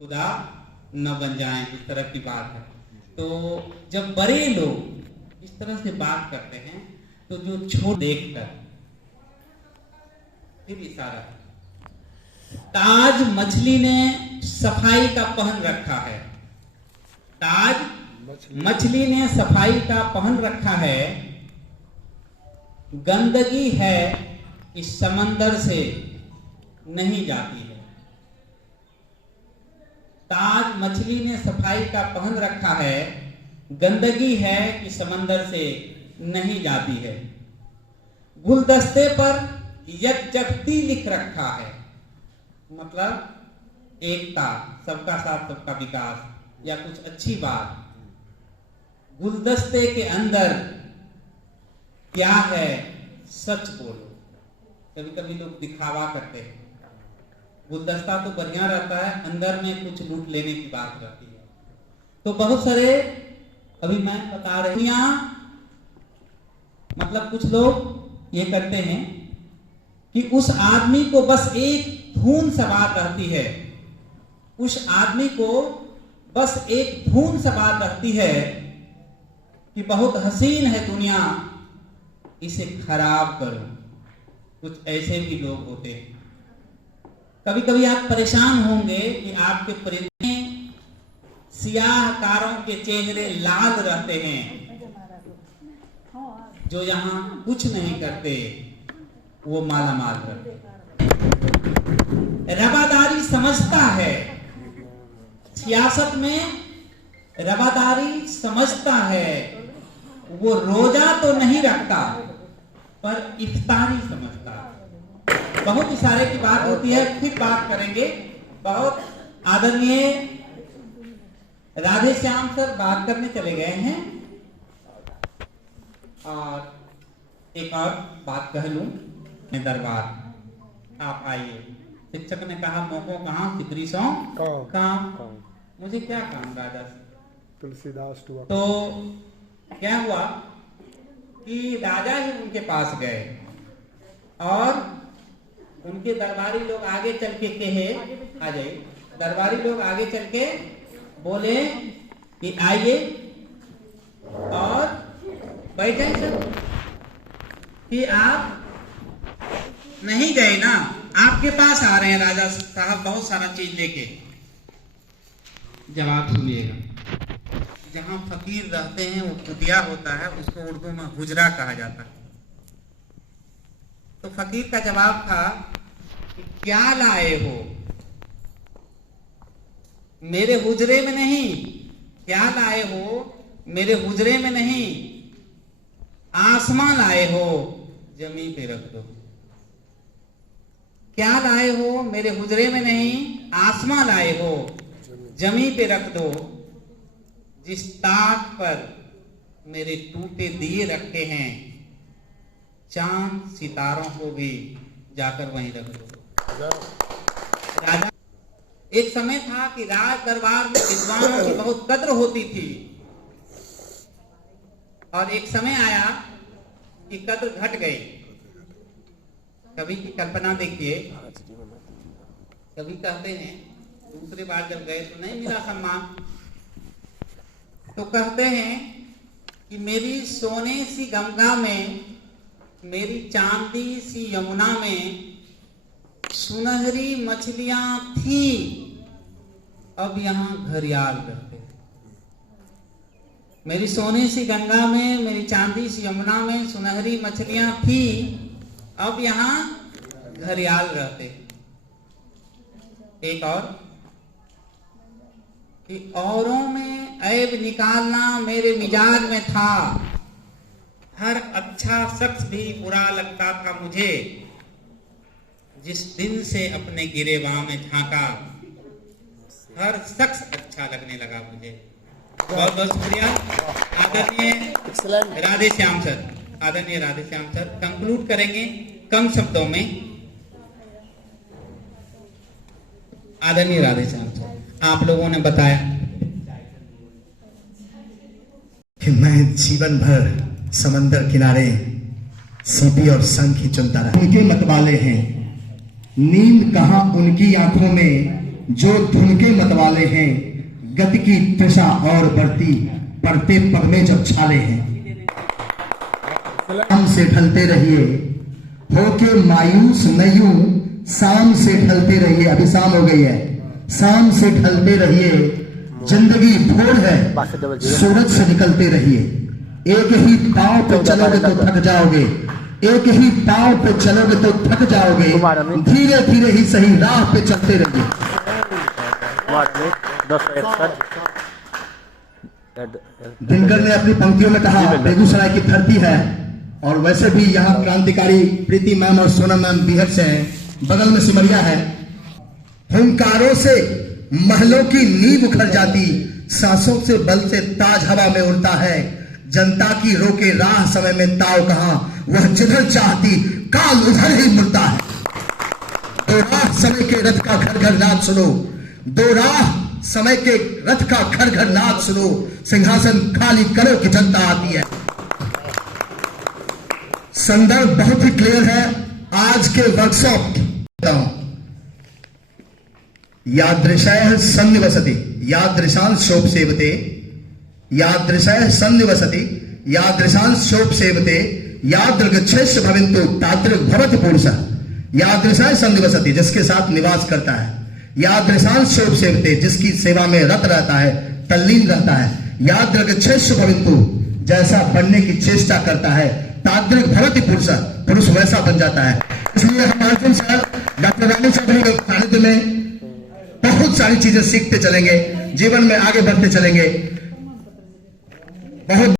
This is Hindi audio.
खुदा न बन जाएं, इस तरह की बात है। तो जब बड़े लोग इस तरह से बात करते हैं तो जो छोटे देखकर फिर इशारा, ताज मछली ने सफाई का पहन रखा है, ताज मछली ने सफाई का पहन रखा है, गंदगी है इस समंदर से नहीं जाती है। ताज मछली ने सफाई का पहन रखा है, गंदगी है कि समंदर से नहीं जाती है। गुलदस्ते पर यकजहती लिख रखा है, मतलब एकता, सबका साथ सबका विकास या कुछ अच्छी बात। गुलदस्ते के अंदर क्या है, सच बोलो। कभी कभी लोग दिखावा करते हैं, गुलदस्ता तो बढ़िया रहता है, अंदर में कुछ लूट लेने की बात रहती है। तो बहुत सारे अभी मैं बता रही हूं, मतलब कुछ लोग ये करते हैं कि उस आदमी को बस एक धुन सवार रहती है, उस आदमी को बस एक धुन सवार रहती है कि बहुत हसीन है दुनिया, इसे खराब करो। कुछ ऐसे भी लोग होते हैं। कभी कभी आप परेशान होंगे कि आपके परिंदे सियाह कारों के चेहरे लाल रहते हैं, जो यहाँ कुछ नहीं करते वो मालामाल रहते। रवादारी समझता है, सियासत में रवादारी समझता है, वो रोजा तो नहीं रखता पर इफ्तारी समझता है। बहुत इशारे की बात होती है, फिर बात करेंगे। बहुत आदरणीय राधे श्याम सर बात करने चले गए हैं, और एक और बात कह लूं, मैं दरबार आप आइए। शिक्षक ने कहा मोको कहाँ, सिकरी सौ काम, मुझे क्या काम राजा से। तुलसीदास तो क्या हुआ कि राजा ही उनके पास गए और उनके दरबारी लोग आगे चल के कहे, आ जाइए, दरबारी लोग आगे चल के बोले कि आइए और बैठे सर, कि आप नहीं गए ना, आपके पास आ रहे हैं राजा साहब बहुत सारा चीज लेके। जवाब सुनिएगा, जहां फकीर रहते हैं वो कुतिया होता है, उसको उर्दू में हुजरा कहा जाता है। तो फकीर का जवाब था कि क्या लाए हो, मेरे हुजरे में नहीं, क्या लाए हो मेरे हुजरे में नहीं, आसमां लाए हो जमीन पे रख दो। क्या लाए हो मेरे हुजरे में नहीं, आसमां लाए हो जमीन पे रख दो। जिस ताक पर मेरे टूटे दिए रखे हैं, चांद सितारों को भी जाकर वहीं रख दो। राजा, एक समय था कि राज दरबार में विद्वानों की बहुत कद्र होती थी, और एक समय आया कि कद्र घट गई। कभी की कल्पना देखिए, कभी कहते हैं दूसरी बार जब गए तो नहीं मिला सम्मान, तो कहते हैं कि मेरी सोने सी गंगा में, मेरी चांदी सी यमुना में सुनहरी मछलियां थी, अब यहाँ घड़ियाल रहते। मेरी सोने सी गंगा में, मेरी चांदी सी यमुना में सुनहरी मछलियां थी, अब यहाँ घड़ियाल रहते। एक और कि औरों में ऐब निकालना मेरे मिजाज में था, हर अच्छा शख्स भी बुरा लगता था मुझे, जिस दिन से अपने गिरेबां में झांका, हर शख्स अच्छा लगने लगा मुझे। बहुत बहुत शुक्रिया आदरणीय राधे श्याम सर, आदरणीय राधे श्याम सर कंक्लूड करेंगे कम शब्दों में। आदरणीय राधे श्याम सर, आप लोगों ने बताया कि मैं जीवन भर समंदर किनारे सीपी और शंख ही चुनता रहा। उनके मतवाले हैं, नींद कहां उनकी आंखों में, जो धुन के मतवाले हैं, गति की तृषा और बढ़ती, पड़ते पग में जब छाले हैं। शाम से ढलते रहिए, होके मायूस न यूं, शाम से ढलते रहिए। अभी शाम हो गई है, शाम से ढलते रहिए, जिंदगी भोर है, सूरज से निकलते रहिए। एक ही पांव पे चलोगे तो थक जाओगे, एक ही पांव पे चलोगे तो थक जाओगे, धीरे धीरे ही सही राह पे चलते रहिए। दिनकर ने अपनी पंक्तियों में कहा, बेगूसराय की धरती है, और वैसे भी यहाँ क्रांतिकारी प्रीति मैम और सोनम मैम बिहार से हैं, बगल में सिमरिया है। हुंकारों से महलों की नींव उखड़ जाती, सांसों से बल से ताज हवा में उड़ता है। जनता की रोके राह, समय में ताव कहां, वह जिधर चाहती काल उधर ही मुड़ता है। दो राह समय के रथ का घर घर नाद सुनो, दो राह समय के रथ का घर घर नाद सुनो, सिंहासन खाली करो कि जनता आती है। संदर्भ बहुत ही क्लियर है आज के वर्कशॉप। यादृशः सन्निवसति यादृशान् शोभ सेवते, यादृशः सन्निवसति यादृशान् शोभ सेवते, यादृगच्छेष भविन्तु तादृग भवति पुरुषः। यादृशः सन्निवसति, जिसके साथ निवास करता है, यादृशान् शोभ सेवते, जिसकी सेवा में रत रहता है, तल्लीन रहता है, यादृगच्छेष भविन्तु, जैसा बनने की चेष्टा करता है, तादृग भवति पुरुषः, पुरुष वैसा बन जाता है। इसलिए हम अर्जुन सर, डॉक्टर रानी चौधरी के सानिध्य में बहुत सारी चीजें सीखते चलेंगे, जीवन में आगे बढ़ते चलेंगे। बहुत